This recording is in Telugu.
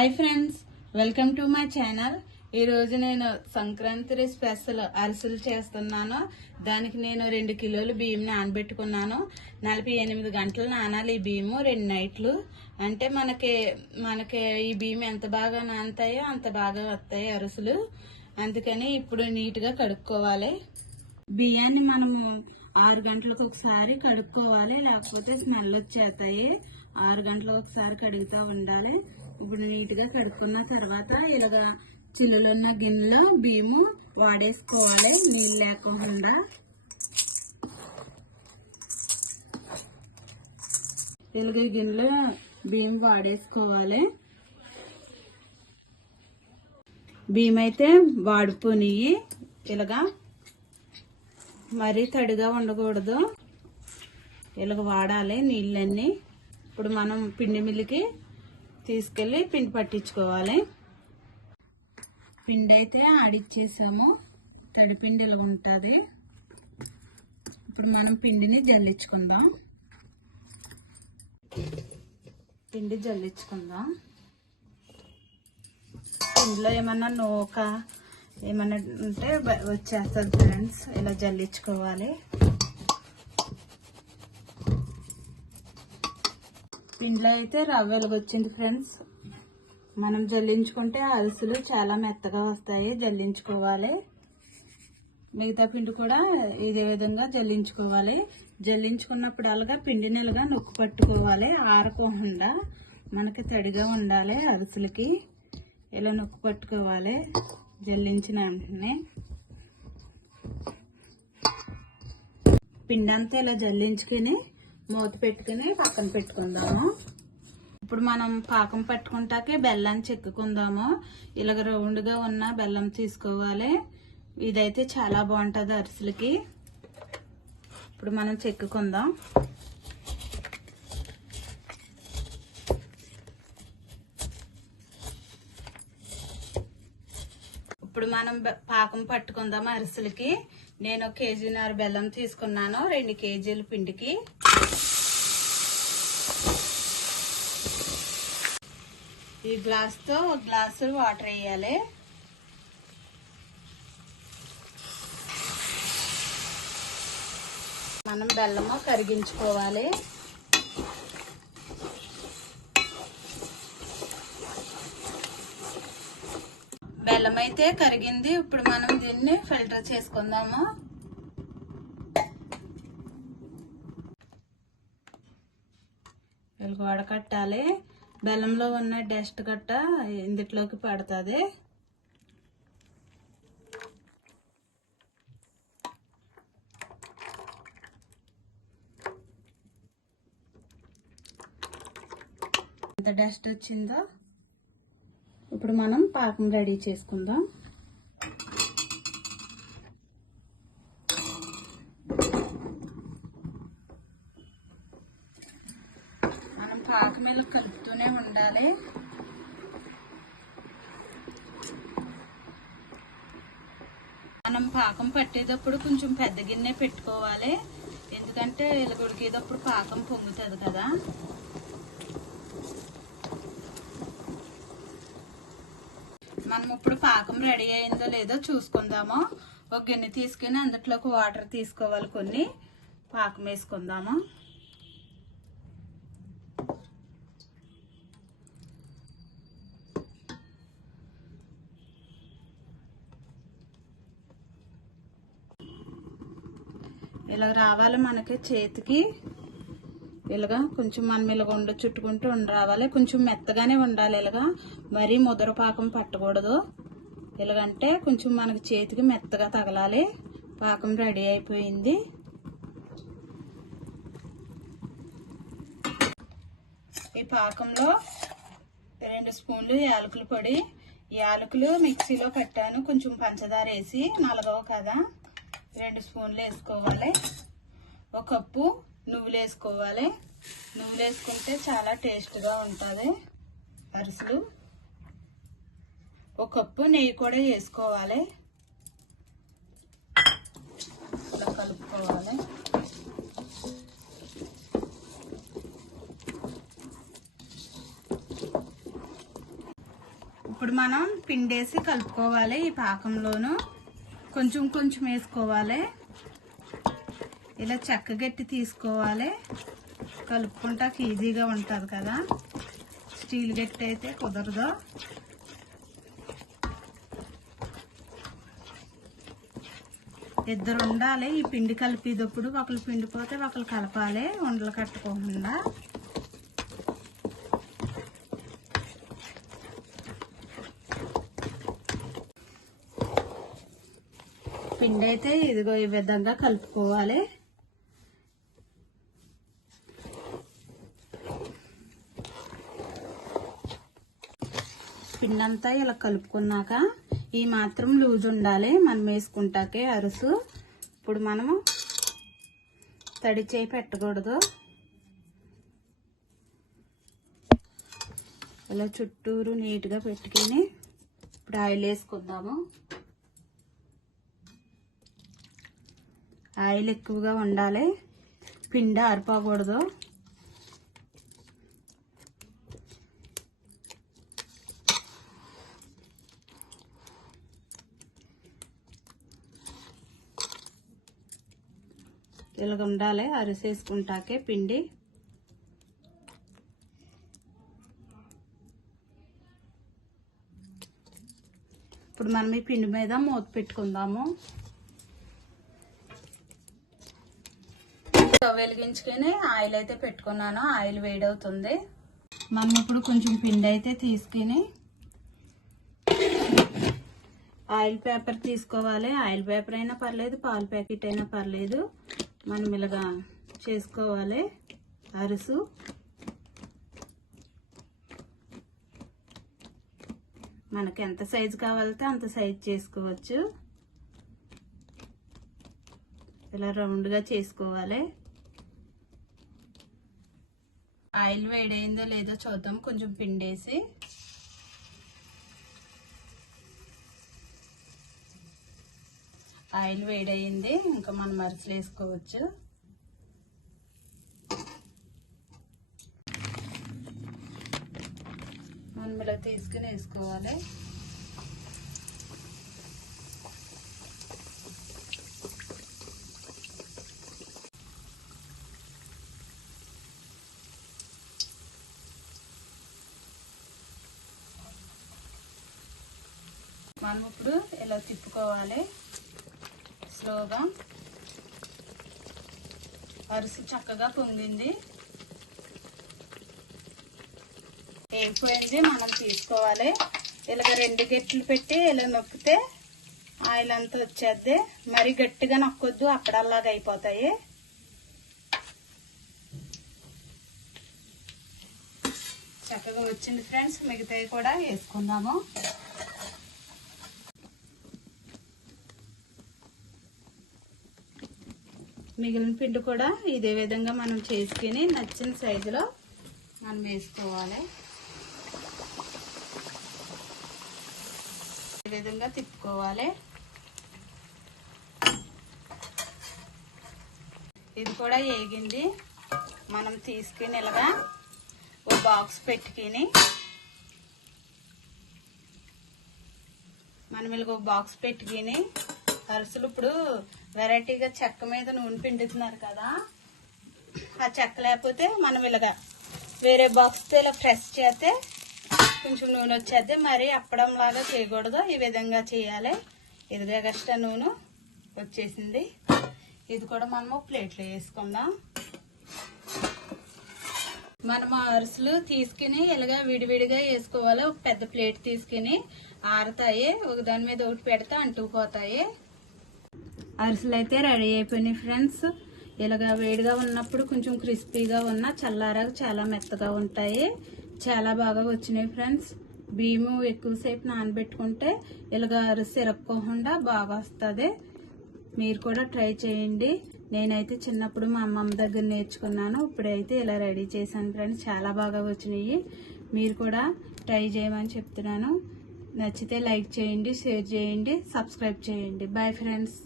Hi friends, welcome to my channel. ఈరోజు నేను సంక్రాంతి స్పెషల్ అరిసెలు చేస్తున్నాను. దానికి నేను 2 కిలోలు బియ్యం నానబెట్టుకున్నాను. 48 గంటలు నానాలి ఈ బియ్యము, 2 నైట్లు. అంటే మనకి ఈ బియ్యం ఎంత బాగా నానతాయో అంత బాగా వస్తాయి అరిసెలు. అందుకని ఇప్పుడు నీట్గా కడుక్కోవాలి. బియ్యాన్ని మనము 6 గంటలకు ఒకసారి కడుక్కోవాలి, లేకపోతే స్మెల్ వచ్చేస్తాయి. 6 గంటలకు ఒకసారి కడుగుతూ ఉండాలి. ఇప్పుడు నీట్గా కడుక్కున్న తర్వాత ఇలాగ చిల్లులున్న గిన్నెలో బియ్యము వాడేసుకోవాలి, నీళ్ళు లేకుండా. ఇలాగ గిన్నెలో బియ్యం వాడేసుకోవాలి. బియ్యం అయితే వాడిపోయి ఇలాగా మరీ తడిగా ఉండకూడదు, ఇలాగ వాడాలి నీళ్ళన్నీ. ఇప్పుడు మనం పిండి మిల్లుకి తీసుకెళ్ళి పిండి పట్టించుకోవాలి. పిండి అయితే ఆడిచ్చేసాము, తడి పిండి ఇలా ఉంటుంది. ఇప్పుడు మనం పిండిని జల్లించుకుందాం. పిండి జల్లించుకుందాం. పిండిలో ఏమన్నా నూక ఏమన్నా ఉంటే వచ్చేస్తుంది ఫ్రెండ్స్. ఇలా జల్లించుకోవాలి. పిండిలో అయితే రవ్వ వెలుగొచ్చింది ఫ్రెండ్స్. మనం జల్లించుకుంటే అరిసెలు చాలా మెత్తగా వస్తాయి, జల్లించుకోవాలి. మిగతా పిండి కూడా ఇదే విధంగా జల్లించుకోవాలి. జల్లించుకున్నప్పుడల్లా పిండి నెలగా నొక్కు పట్టుకోవాలి, ఆరకుండా. మనకి తడిగా ఉండాలి అరిసెలకి. ఇలా నొక్కు పట్టుకోవాలి జల్లించిన వెంటనే. పిండి అంతా ఇలా జల్లించుకుని మూత పెట్టుకుని పక్కన పెట్టుకుందాము. ఇప్పుడు మనం పాకం పట్టుకుంటాకే బెల్లాన్ని చెక్కుకుందాము. ఇలాగ రౌండ్గా ఉన్న బెల్లం తీసుకోవాలి. ఇదైతే చాలా బాగుంటుంది అరిసెలకి. ఇప్పుడు మనం చెక్కుకుందాం. ఇప్పుడు మనం పాకం పట్టుకుందాం అరిసెలకి. నేను 1.5 కేజీ బెల్లం తీసుకున్నాను 2 కేజీల పిండికి. ఈ గ్లాస్తో 1 గ్లాసు వాటర్ వేయాలి. మనం బెల్లము కరిగించుకోవాలి. బెల్లం అయితే కరిగింది. ఇప్పుడు మనం దీన్ని ఫిల్టర్ చేసుకుందాము. ఇలా వడకట్టాలి. బెల్లంలో ఉన్న డస్ట్ గట్ట ఇందులోకి పడుతుంది. ఎంత డస్ట్ వచ్చిందో. ఇప్పుడు మనం పాకం రెడీ చేసుకుందాం. మనం పాకం మీద కలుపుతూనే ఉండాలి. మనం పాకం పట్టేటప్పుడు కొంచెం పెద్ద గిన్నె పెట్టుకోవాలి, ఎందుకంటే ఇలా ఉడికేటప్పుడు పాకం పొంగుతుంది కదా. మనం ఇప్పుడు పాకం రెడీ అయిందో లేదో చూసుకుందాము. ఒక గిన్నె తీసుకుని అందులోకి వాటర్ తీసుకోవాలి, కొన్ని పాకం వేసుకుందాము. ఇలా రావాలి మనకి చేతికి. ఇలాగా కొంచెం మనం ఇలాగ చుట్టుకుంటూ రావాలి. కొంచెం మెత్తగానే ఉండాలి. ఇలాగా మరీ ముదర పాకం పట్టకూడదు. ఇలాగంటే కొంచెం మనకి చేతికి మెత్తగా తగలాలి. పాకం రెడీ అయిపోయింది. ఈ పాకంలో 2 స్పూన్లు యాలకుల పొడి. యాలకులు మిక్సీలో కట్టాను, కొంచెం పంచదార వేసి, నలగవు కదా. 2 స్పూన్లు వేసుకోవాలి. 1 కప్పు నువ్వులు వేసుకోవాలి. నువ్వులు వేసుకుంటే చాలా టేస్ట్గా ఉంటుంది అరిసెలు. 1 కప్పు నెయ్యి కూడా వేసుకోవాలి. ఇలా కలుపుకోవాలి. ఇప్పుడు మనం పిండేసి కలుపుకోవాలి. ఈ పాకంలోను కొంచెం కొంచెం వేసుకోవాలి. ఇలా చెక్కగట్టి తీసుకోవాలి. కలుపుకుంటాకి ఈజీగా ఉంటుంది కదా. స్టీల్ గట్టి అయితే కుదరదు. ఇద్దరు ఉండాలి ఈ పిండి కలిపేటప్పుడు. ఒకరు పిండిపోతే ఒకరు కలపాలి, ఉండలు కట్టుకోకుండా. పిండి అయితే ఇదిగో ఈ విధంగా కలుపుకోవాలి. పిండి అంతా ఇలా కలుపుకున్నాక ఈ మాత్రం లూజ్ ఉండాలి మనం వేసుకుంటాకే అరుసు. ఇప్పుడు మనము తడి చేయి పెట్టకూడదు. ఇలా చుట్టూరు నీట్గా పెట్టుకుని ఇప్పుడు ఆయిల్ వేసుకుందాము. ఆయిల్ ఎక్కువగా ఉండాలి, పిండి ఆరిపోకూడదు. ఇలాగ ఉండాలి అరిసేసుకుంటాకే పిండి. ఇప్పుడు మనం ఈ పిండి మీద మూత పెట్టుకుందాము. స్టవ్ వెలిగించుకొని ఆయిల్ అయితే పెట్టుకున్నాను. ఆయిల్ వేడవుతుంది. మనం ఇప్పుడు కొంచెం పిండి అయితే తీసుకుని ఆయిల్ పేపర్ తీసుకోవాలి. ఆయిల్ పేపర్ అయినా పర్లేదు, పాల ప్యాకెట్ అయినా పర్లేదు. మనం ఇలాగా చేసుకోవాలి అరుసు. మనకి ఎంత సైజు కావాలంటే అంత సైజు చేసుకోవచ్చు. ఇలా రౌండ్గా చేసుకోవాలి. ఆయిల్ వేడైందో లేదో చూద్దాం. కొంచెం పిండేసి ఆయిల్ వేడయింది. ఇంకా మనం అరిసెలు వేసుకోవచ్చు. మనం ఇలా తీసుకుని వేసుకోవాలి. మనం ఇప్పుడు ఇలా తిప్పుకోవాలి స్లోగా. అరిసి చక్కగా పొంగింది, వేగిపోయింది. మనం తీసుకోవాలి. ఇలాగ 2 గెట్లు పెట్టి ఇలా నొక్కితే ఆయిల్ అంతా వచ్చేద్ది. మరి గట్టిగా నొక్కొద్దు, అక్కడల్లాగా అయిపోతాయి. చక్కగా వచ్చింది ఫ్రెండ్స్. మిగతాయి కూడా వేసుకుందాము. మిగిలిన పిండి కూడా ఇదే విధంగా మనం చేసుకుని నచ్చిన సైజులో మనం వేసుకోవాలి. ఈ విధంగా తిప్పుకోవాలి. ఇది కూడా వేగింది. మనం తీసుకుని ఇలాగా ఒక బాక్స్ పెట్టుకుని మనం ఇలాగ ఒక బాక్స్ పెట్టుకుని అరిసెలు ఇప్పుడు వెరైటీగా చెక్క మీద నూనె పిండుతున్నారు కదా. ఆ చెక్క లేకపోతే మనం ఇలాగా వేరే బాక్స్తో ఇలా ప్రెస్ చేస్తే కొంచెం నూనె వచ్చేద్ది. మరి అప్పడం లాగా చేయకూడదు, ఈ విధంగా చేయాలి. ఇదిగా ఎక్స్ట్రా నూనె వచ్చేసింది. ఇది కూడా మనము ప్లేట్లో వేసుకుందాం. మనం అరిసెలు తీసుకుని ఇలాగా విడివిడిగా వేసుకోవాలి. ఒక పెద్ద ప్లేట్ తీసుకుని ఆరుతాయి. ఒక దాని మీద ఒకటి పెడితే అంటుకుపోతాయి. అరిసెలు అయితే రెడీ అయిపోయినాయి ఫ్రెండ్స్. ఇలాగా వేడిగా ఉన్నప్పుడు కొంచెం క్రిస్పీగా ఉన్న, చల్లారాక చాలా మెత్తగా ఉంటాయి. చాలా బాగా వచ్చినాయి ఫ్రెండ్స్. బియ్యము ఎక్కువసేపు నానబెట్టుకుంటే ఇలాగ అరిసె ఇరక్కోకుండా బాగా వస్తుంది. మీరు కూడా ట్రై చేయండి. నేనైతే చిన్నప్పుడు మా అమ్మమ్మ దగ్గర నేర్చుకున్నాను. ఇప్పుడైతే ఇలా రెడీ చేశాను ఫ్రెండ్స్. చాలా బాగా వచ్చినాయి. మీరు కూడా ట్రై చేయమని చెప్తున్నాను. నచ్చితే లైక్ చేయండి, షేర్ చేయండి, సబ్స్క్రైబ్ చేయండి. Bye friends.